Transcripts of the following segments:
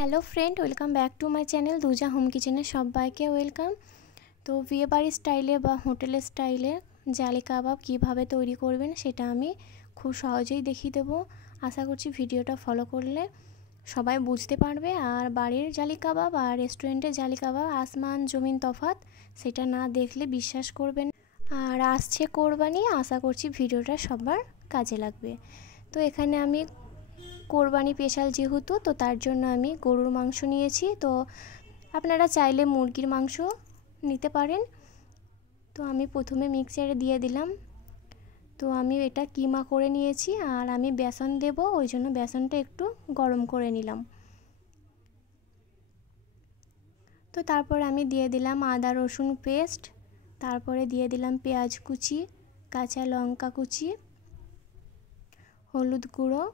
Hello friend, welcome back to my channel Duja home কিচেনে সবাইকে welcome. তো বিয়ে বাড়ির স্টাইলে বা হোটেলের স্টাইলে জালি কাবাব কীভাবে তৈরি করবেন সেটা আমি খুব সহজেই দেখিয়ে দেবো। আশা করছি ভিডিওটা ফলো করলে সবাই বুঝতে পারবে। আর বাড়ির জালি কাবাব আর রেস্টুরেন্টের জালি কাবাব আসমান জমিন তফাৎ, সেটা না দেখলে বিশ্বাস করবেন। আর আসছে কোরবানি, আশা করছি ভিডিওটা সবার কাজে লাগবে। তো এখানে আমি কোরবানি স্পেশাল যেহেতু, তো তার জন্য আমি গরুর মাংস নিয়েছি। তো আপনারা চাইলে মুরগির মাংস নিতে পারেন। তো আমি প্রথমে মিক্সারে দিয়ে দিলাম। তো আমি এটা কিমা করে নিয়েছি আর আমি বেসন দেব, ওই জন্য বেসনটা একটু গরম করে নিলাম। তো তারপর আমি দিয়ে দিলাম আদা রসুন পেস্ট, তারপরে দিয়ে দিলাম পেঁয়াজ কুচি, কাঁচা লঙ্কা কুচি, হলুদ গুঁড়ো,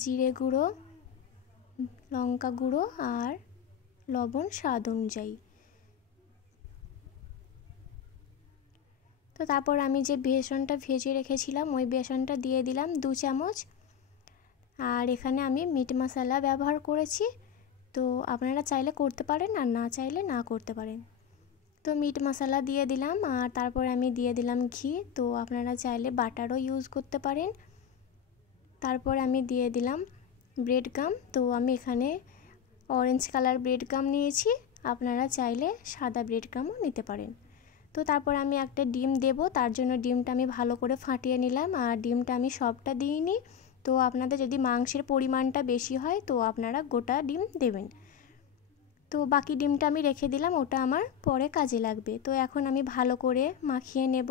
জিরে গুঁড়ো, লঙ্কা গুঁড়ো আর লবণ স্বাদ অনুযায়ী। তো তারপর আমি যে বেসনটা ভেজে রেখেছিলাম ওই বেসনটা দিয়ে দিলাম 2 চামচ। আর এখানে আমি মিট মশলা ব্যবহার করেছি, তো আপনারা চাইলে করতে পারেন আর না চাইলে না করতে পারেন। তো মিট মশলা দিয়ে দিলাম আর তারপর আমি দিয়ে দিলাম ঘি, তো আপনারা চাইলে বাটারও ইউজ করতে পারেন। তারপর আমি দিয়ে দিলাম ব্রেড গাম, তো আমি এখানে অরেঞ্জ কালার ব্রেড গাম নিয়েছি, আপনারা চাইলে সাদা ব্রেড গামও নিতে পারেন। তো তারপর আমি একটা ডিম দেব, তার জন্য ডিমটা আমি ভালো করে ফাটিয়ে নিলাম। আর ডিমটা আমি সবটা দিইনি, তো আপনাদের যদি মাংসের পরিমাণটা বেশি হয় তো আপনারা গোটা ডিম দেবেন। তো বাকি ডিমটা আমি রেখে দিলাম, ওটা আমার পরে কাজে লাগবে। তো এখন আমি ভালো করে মাখিয়ে নেব।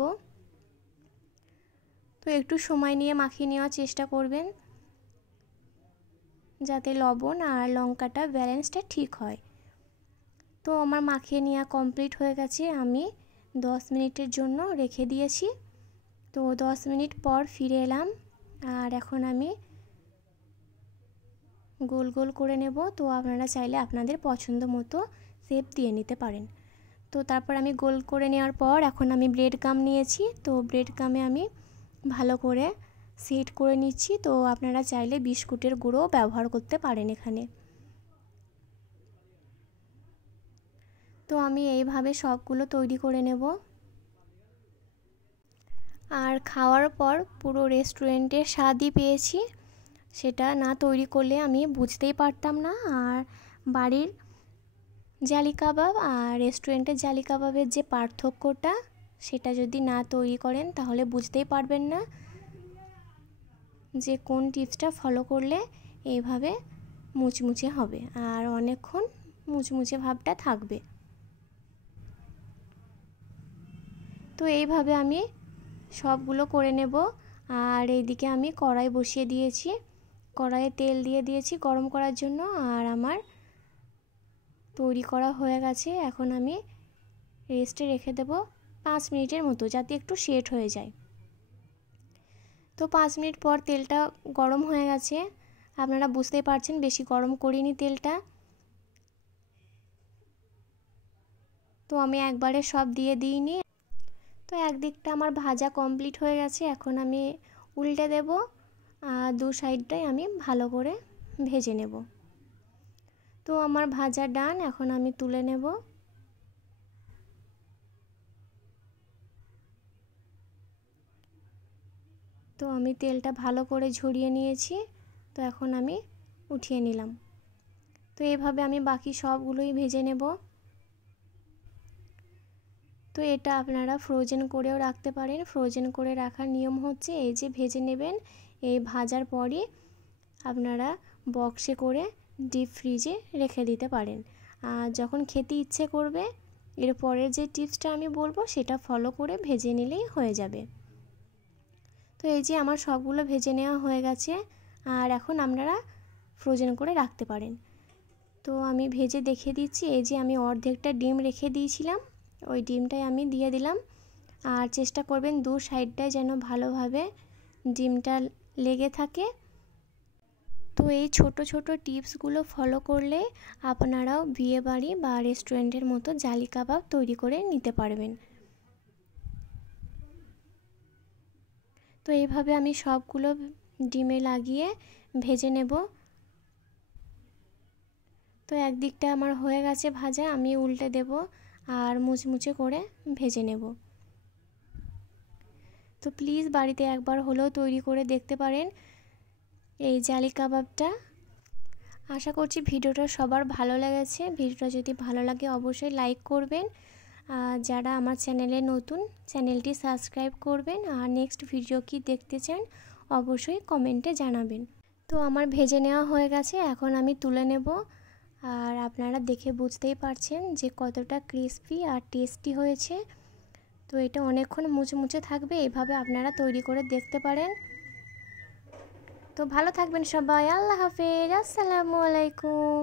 তো একটু সময় নিয়ে মাখিয়ে নেওয়ার চেষ্টা করবেন যাতে লবণ আর লঙ্কাটা ব্যালেন্সটা ঠিক হয়। তো আমার মাখিয়ে নেওয়া কমপ্লিট হয়ে গেছে, আমি 10 মিনিটের জন্য রেখে দিয়েছি। তো 10 মিনিট পর ফিরে এলাম আর এখন আমি গোল গোল করে নেব। তো আপনারা চাইলে আপনাদের পছন্দ মতো শেপ দিয়ে নিতে পারেন। তো তারপর আমি গোল করে নেওয়ার পর এখন আমি ব্রেড গাম নিয়েছি, তো ব্রেড গামে আমি ভালো করে সেট করে নিচ্ছি। তো আপনারা চাইলে বিস্কুটের গুঁড়ো ব্যবহার করতে পারেন এখানে। তো আমি এইভাবে সবগুলো তৈরি করে নেব। আর খাওয়ার পর পুরো রেস্টুরেন্টের স্বাদই পেয়েছি, সেটা না তৈরি করলে আমি বুঝতেই পারতাম না। আর বাড়ির জালি কাবাব আর রেস্টুরেন্টের জালি কাবাবের যে পার্থক্যটা, সেটা যদি না তৈরি করেন তাহলে বুঝতেই পারবেন না যে কোন টিপসটা ফলো করলে এইভাবে মুচমুচে হবে আর অনেকক্ষণ মুচমুচে ভাবটা থাকবে। তো এইভাবে আমি সবগুলো করে নেব। আর এইদিকে আমি কড়াই বসিয়ে দিয়েছি, কড়াইয়ে তেল দিয়ে দিয়েছি গরম করার জন্য। আর আমার তৈরি করা হয়ে গেছে, এখন আমি রেস্টে রেখে দেব 5 মিনিটের মতো, যাতে একটু সেট হয়ে যায়। তো 5 মিনিট পর তেলটা গরম হয়ে গেছে, আপনারা বুঝতেই পারছেন বেশি গরম করিনি তেলটা। তো আমি একবারে সব দিয়ে দিইনি। তো একদিকটা আমার ভাজা কমপ্লিট হয়ে গেছে, এখন আমি উল্টে দেব আর দু সাইডটাই আমি ভালো করে ভেজে নেব। তো আমার ভাজা ডান, এখন আমি তুলে নেব। তো আমি তেলটা ভালো করে ঝরিয়ে নিয়েছি, তো এখন আমি উঠিয়ে নিলাম। তো এইভাবে আমি বাকি সবগুলোই ভেজে নেব। তো এটা আপনারা ফ্রোজেন করেও রাখতে পারেন। ফ্রোজেন করে রাখার নিয়ম হচ্ছে এই যে ভেজে নেবেন, এই ভাজার পরই আপনারা বক্সে করে ডিপ ফ্রিজে রেখে দিতে পারেন। আর যখন খেতে ইচ্ছে করবে, এর পরের যে টিপসটা আমি বলবো সেটা ফলো করে ভেজে নিলেই হয়ে যাবে। তো এই যে আমার সবগুলো ভেজে নেওয়া হয়ে গেছে, আর এখন আপনারা ফ্রোজেন করে রাখতে পারেন। তো আমি ভেজে দেখিয়ে দিচ্ছি, এই যে আমি অর্ধেকটা ডিম রেখে দিয়েছিলাম, ওই ডিমটাই আমি দিয়ে দিলাম। আর চেষ্টা করবেন দু সাইডটায় যেন ভালোভাবে ডিমটা লেগে থাকে। তো এই ছোট ছোট টিপসগুলো ফলো করলে আপনারাও বিয়েবাড়ি বা রেস্টুরেন্টের মতো জালি কাবাব তৈরি করে নিতে পারবেন। তো এইভাবে আমি সবগুলো ডিমে লাগিয়ে ভেজে নেব। তো একদিকটা আমার হয়ে গেছে ভাজা, আমি উল্টে দেব আর মুচমুচে করে ভেজে নেব। তো প্লিজ বাড়িতে একবার হলেও তৈরি করে দেখতে পারেন এই জালি কাবাবটা। আশা করছি ভিডিওটা সবার ভালো লেগেছে। ভিডিওটা যদি ভালো লাগে অবশ্যই লাইক করবেন, আর যারা আমার চ্যানেলে নতুন চ্যানেলটি সাবস্ক্রাইব করবেন, আর নেক্সট ভিডিও কি দেখতে চান অবশ্যই কমেন্টে জানাবেন। তো আমার ভেজে নেওয়া হয়ে গেছে, এখন আমি তুলে নেব। আর আপনারা দেখে বুঝতেই পারছেন যে কতটা ক্রিস্পি আর টেস্টি হয়েছে। তো এটা অনেকক্ষণ মুচমুচে থাকবে, এভাবে আপনারা তৈরি করে দেখতে পারেন। তো ভালো থাকবেন সবাই, আল্লাহ হাফেজ, আসসালামু আলাইকুম।